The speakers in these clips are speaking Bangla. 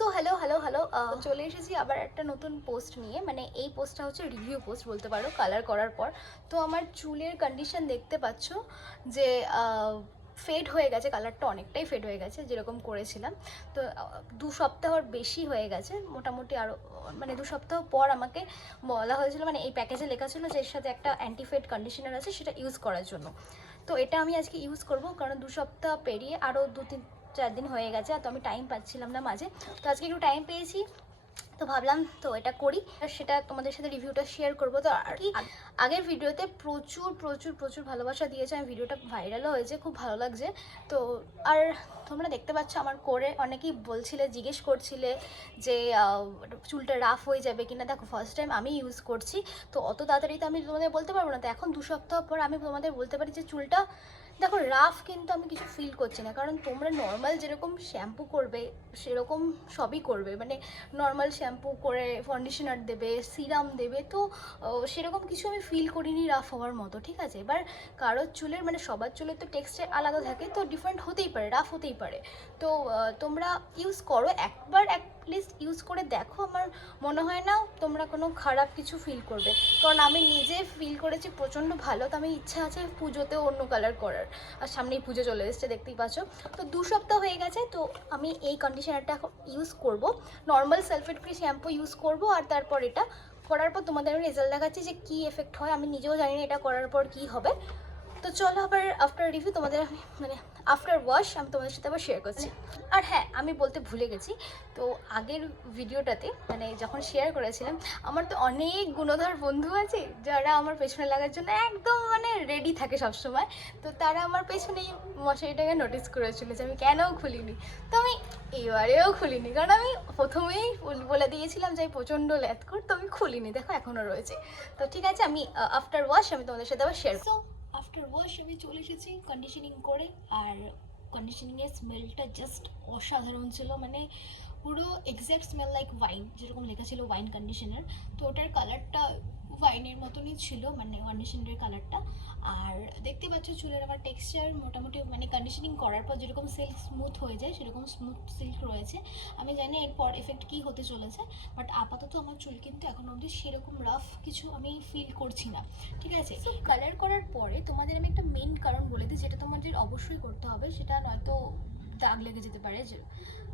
সো হ্যালো হ্যালো হ্যালো চলে এসেছি আবার একটা নতুন পোস্ট নিয়ে। মানে এই পোস্টটা হচ্ছে রিভিউ পোস্ট বলতে পারো, কালার করার পর। তো আমার চুলের কন্ডিশন দেখতে পাচ্ছ যে ফেড হয়ে গেছে, কালারটা অনেকটাই ফেড হয়ে গেছে যেরকম করেছিলাম। তো 2 সপ্তাহর বেশি হয়ে গেছে মোটামুটি। আরও মানে 2 সপ্তাহ পর আমাকে বলা হয়েছিল, মানে এই প্যাকেজে লেখা ছিল যে এর সাথে একটা অ্যান্টি ফেড কন্ডিশনার আছে, সেটা ইউজ করার জন্য। তো এটা আমি আজকে ইউজ করব, কারণ 2 সপ্তাহ পেরিয়ে আরও 2-3-4 দিন হয়ে গেছে, আর তো আমি টাইম পাচ্ছিলাম না মাঝে। তো আজকে একটু টাইম পেয়েছি, তো ভাবলাম তো এটা করি, আর সেটা তোমাদের সাথে রিভিউটা শেয়ার করবো। তো আর কি, আগের ভিডিওতে প্রচুর প্রচুর প্রচুর ভালোবাসা দিয়েছে, আমি ভিডিওটা ভাইরালও হয়েছে, খুব ভালো লাগছে। তো আর তোমরা দেখতে পাচ্ছ আমার করে অনেকেই বলছিলে, জিজ্ঞেস করছিলে যে চুলটা রাফ হয়ে যাবে কিনা। দেখো ফার্স্ট টাইম আমি ইউজ করছি, তো অত তাড়াতাড়ি তো আমি তোমাদের বলতে পারবো না। তো এখন 2 সপ্তাহ পর আমি তোমাদের বলতে পারি যে চুলটা দেখো রাফ কিন্তু আমি কিছু ফিল করছি না, কারণ তোমরা নর্মাল যেরকম শ্যাম্পু করবে সেরকম সবই করবে, মানে নর্মাল শ্যাম্পু করে কন্ডিশনার দেবে, সিরাম দেবে, তো সেরকম কিছু আমি ফিল করিনি রাফ হওয়ার মতো। ঠিক আছে, এবার কারোর চুলের মানে সবার চুলের তো টেক্সচার আলাদা থাকে, তো ডিফারেন্ট হতেই পারে, রাফ হতেই পারে। তো তোমরা ইউজ করো, একবার অ্যাটলিস্ট ইউজ করে দেখো। আমার মনে হয় না তোমরা কোনো খারাপ কিছু ফিল করবে, কারণ আমি নিজে ফিল করেছি প্রচণ্ড ভালো। তো আমি ইচ্ছা আছে পুজোতেও অন্য কালার করার, আর সামনেই পুজো চলে এসেছে দেখতেই পাচ্ছ। তো 2 সপ্তাহ হয়ে গেছে, তো আমি এই কন্ডিশনারটা ইউজ করব, normal sulphate free shampoo use করব, আর তারপর এটা করার পর তোমাদের আমি রেজাল্ট দেখাচ্ছি যে কী এফেক্ট হয়। আমি নিজেও জানি না এটা করার পর কী হবে। তো চলো আবার আফটার রিভিউ তোমাদের আমি মানে আফটার ওয়াশ আমি তোমাদের সাথে আবার শেয়ার করছি। আর হ্যাঁ, আমি বলতে ভুলে গেছি, তো আগের ভিডিওটাতে মানে যখন শেয়ার করেছিলাম, আমার তো অনেক গুণধর বন্ধু আছে যারা আমার পেছনে লাগার জন্য একদম মানে রেডি থাকে সবসময়। তো তারা আমার পেছনেই মশারিটাকে নোটিস করেছিল যে আমি কেন খুলিনি। তো আমি এবারেও খুলিনি, কারণ আমি প্রথমেই বলে দিয়েছিলাম যে আমি প্রচণ্ড ল্যাথকর, তো আমি খুলিনি। দেখো এখনও রয়েছে। তো ঠিক আছে, আমি আফটার ওয়াশ আমি তোমাদের সাথে আবার শেয়ার। সো আফটার ওয়াশ আমি চলে এসেছি কন্ডিশনিং করে, আর কন্ডিশনিংয়ের স্মেলটা জাস্ট অসাধারণ ছিল, মানে পুরো এক্স্যাক্ট স্মেল লাইক ওয়াইন, যেরকম লেখা ছিল ওয়াইন কন্ডিশনার। তো ওটার কালারটা ওয়াইনের মতনই ছিল, মানে কন্ডিশনারের কালারটা। আর দেখতে পাচ্ছ চুলের আমার টেক্সচার মোটামুটি, মানে কন্ডিশনিং করার পর যেরকম সিল্ক স্মুথ হয়ে যায় সেরকম স্মুথ সিল্ক রয়েছে। আমি জানি এরপর এফেক্ট কী হতে চলেছে, বাট আপাতত আমার চুল কিন্তু এখন অবধি সেরকম রাফ কিছু আমি ফিল করছি না। ঠিক আছে, তো কালার করার পরে তোমাদের আমি একটা মেন কারণ বলে দিই, যেটা তোমাদের অবশ্যই করতে হবে, সেটা নয়তো দাগ লেগে যেতে পারে। যে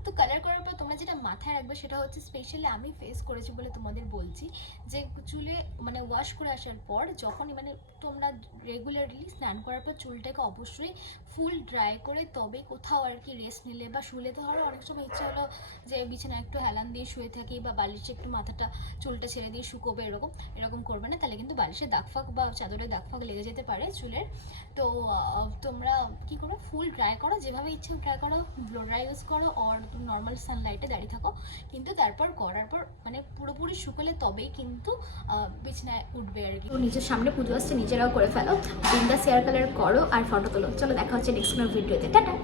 তো কালার করার পর তোমরা যেটা মাথায় রাখবে সেটা হচ্ছে, স্পেশালি আমি ফেস করেছি বলে তোমাদের বলছি, যে চুলে মানে ওয়াশ করে আসার পর যখনই মানে তোমরা রেগুলারলি স্নান করার পর চুলটাকে অবশ্যই ফুল ড্রাই করে তবে কোথাও আর কি রেস্ট নিলে বা শুলে, তো ধরো অনেক সময় ইচ্ছা হলো যে বিছানা একটু হেলান দিয়ে শুয়ে থাকি বা বালিশে একটু মাথাটা চুলটা ছেড়ে দিয়ে শুকোবে, এরকম করবে না, তাহলে কিন্তু বালিশের দাগ ফাঁক বা চাদরের দাগ ফাঁক লেগে যেতে পারে চুলের। তো তোমরা কী করো, ফুল ড্রাই করো, যেভাবে ইচ্ছা ড্রাই করো, ব্লো ড্রাই ইউজ করো, আর তুমি নর্মাল সানলাইটে দাঁড়িয়ে থাকো। কিন্তু তারপর করার পর মানে পুরোপুরি শুকোলে তবেই কিন্তু বিছানায় উঠবে আর কি। নিজের সামনে পুজো আসছে, নিজেরাও করে ফেলো, বিন্দাস হেয়ার কালার করো আর ফটো তোলো। চলো দেখা হচ্ছে নেক্সট কোনো ভিডিওতে, টাটা।